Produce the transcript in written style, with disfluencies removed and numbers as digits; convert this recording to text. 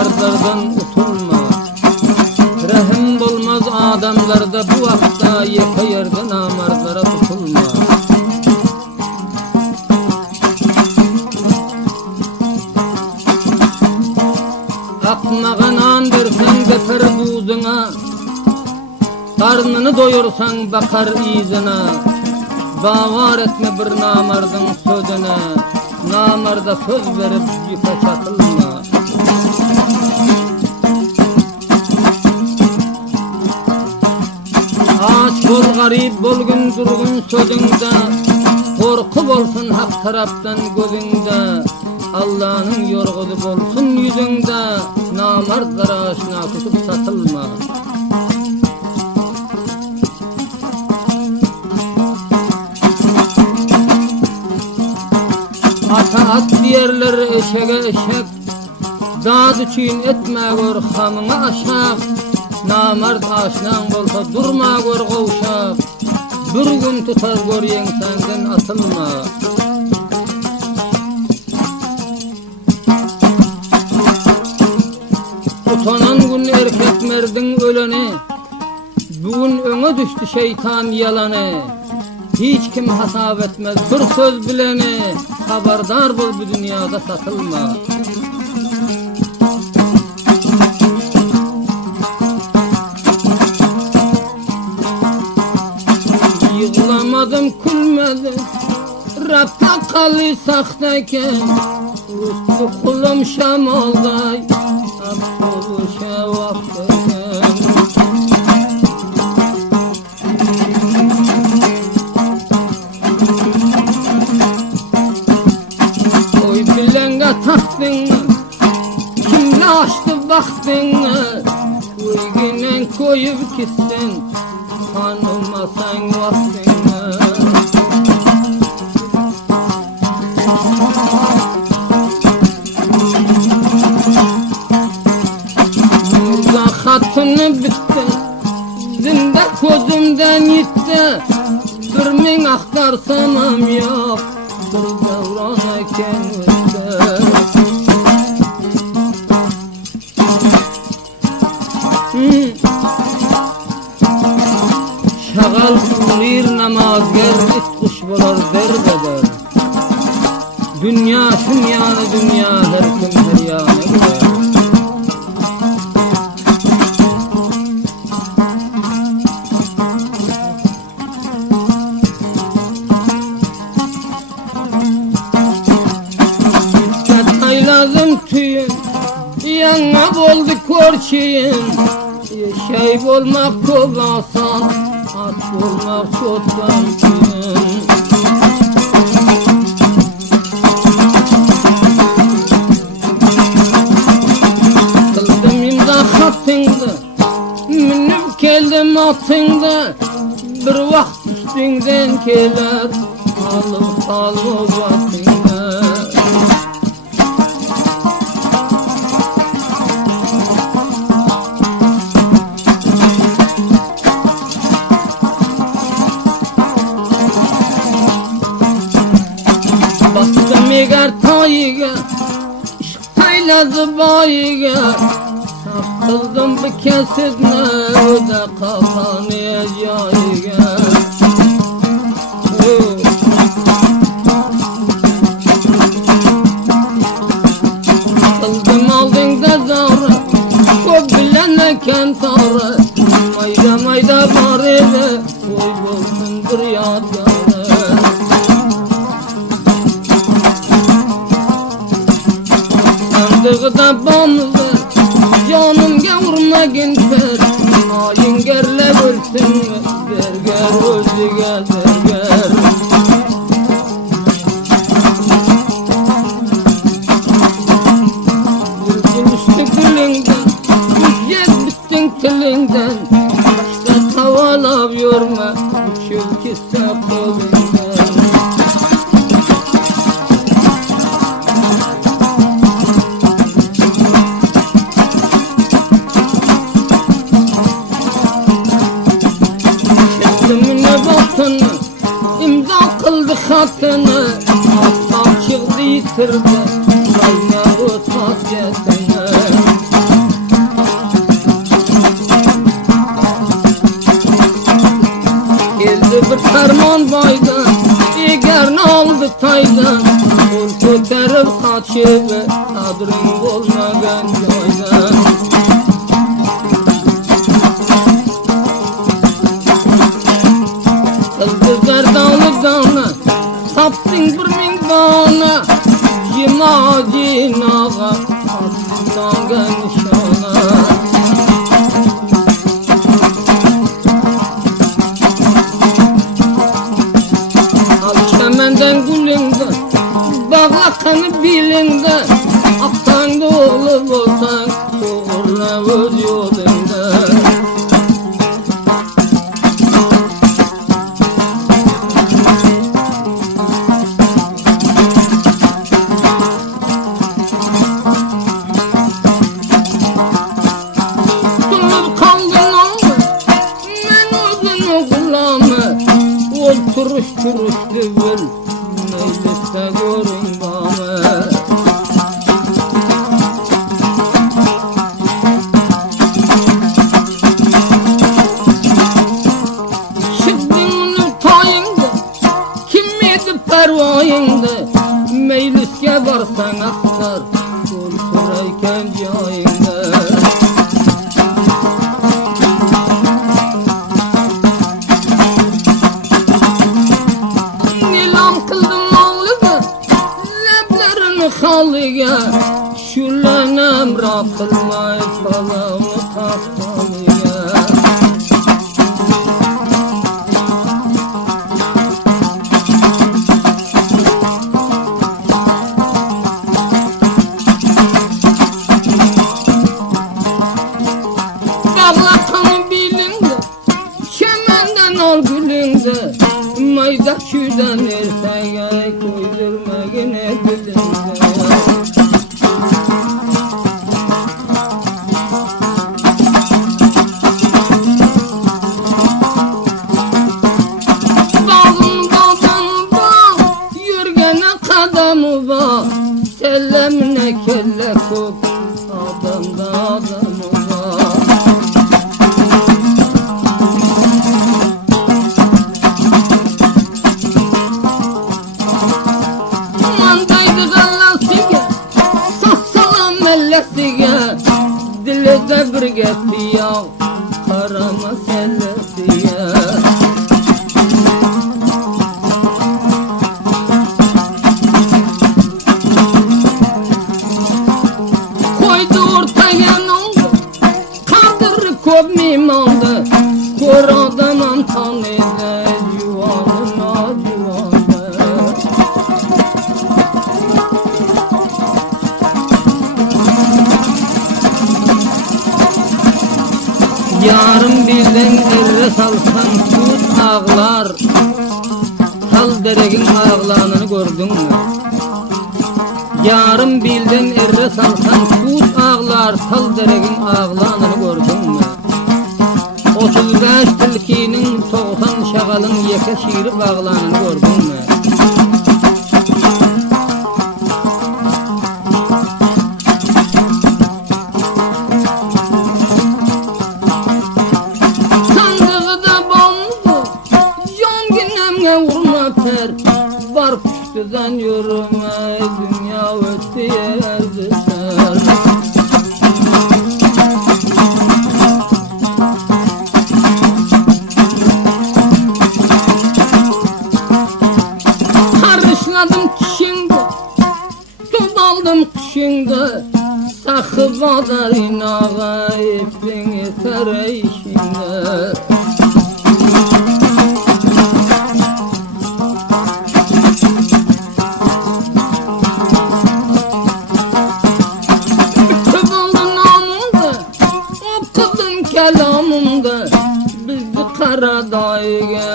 namardlardan utulma. Rahim bolmaz adamlarda bu vaqtda yeka yerde namardlara tutulma. Akmagan an versen getir buzuna, karnını doyursan bakar izine. Bavar etme bir namardın sözüne, namarda söz verip yüpe çatılma. Aç bol garip bol gün durgun sözünde, korku bolsun hak taraftan gözünde. Allah'ın yorgudu bolsun yüzünde, namardlara aşina tutup satılma. Ata at diyerler eşeğe eşek, dağ için etme gör hamına aşak. Namard aşinan bolsa durma gör kovşak, bir gün tutar gör senden atılma. Utanan gün erkek merdin öleni, bugün öne düştü şeytan yalanı. Hiç kim hesap etmez bir söz bileni, haberdar bol bu dünyada satılma. Yığlamadım külmedim, Rab'ta kalı sahtayken, Rüstü kulum şamalday, Abdülü şevaktayken. Oy bilenge taktın, kimle açtı baktın, Uyginen koyup gitsin, tanımasan vaktini. Murda hatını bitti, zinde gözümden gitti. Bir min aktarsanam yok, bir devran eken ötte. Şagal uğrir namazger, it kuş bolar derdeder. Dünya şünyanı dünya, her kim her yana gider. Detayladım tüyüm, yana boldu korçiyim. Şey olmak çok asan, at olmak çok kamçıyım. Kıldım imza hattında, minip geldim atında. Bir vakt üstünden keler, alıp alıp atında. Bastım eğer tayiga, iştayladı bayiga. Sakıldım bir kesidne, öde kapanıyacayiga. Kıldım aldığında zavra, çok bileneken tavra. Mayda mayda var eve, koy bolsun bir yadgarı. Sandığıda banlı, canımga vurmagin per. Ayın gerle vursun, derger özüge derger. Yüzün üstü gülünden, yüz bittin tilinden. Başta tavalap yorma, uçup gitse kolundan. İmza kıldı hatını, aslan çıktı yitirdi, kaynar o tasyetini. Aman bayda eğer ne oldu tayda ol köterip kaçıp adırın olmagan joyda kızdı zerdalı dana taptın bir min dana yima cinağa atlangan şana Menden gülünde, bağlakanı bilinde Aktan da olup olsan, doğurla öz yolunda Tutup kaldın olma, men özün oğulamı Turuş bil, mecliste görün bana Şıddın tayında, kim miydi pervayında Mecliske varsan aktar, oturayken cayında Halıya şülenem rakılmay palavı tahtalıya Bağlakanı bilinde, kemenden al gülünde Mayda küden erteğe koydurmagine bilinde Sellemine kelle kop adamda adamı var Mandaydı gallasiga sassalan mellesiga Dilede bir gepi ya karama sellesiga Kop mimandı, kor adamam tanıydı, yuvanına yuvandı. Yarım bilden irre salsan tut ağlar, Tal deregin ağlanını gördün mü? Yarım bilden irre salsan tut ağlar, Tal deregin ağlanını gördün mü? 35 tilkinin 90 şagalın yeke şiiri bağlanını gördün mü? Sandığı da bandı, can günemge vurma ter Var püştüden yürüme, dünya öttü yerdi ser Kışında sakı badar inağa ipin yeter işinde Tıbıldı namında, okudun kelamında Bizi karadayı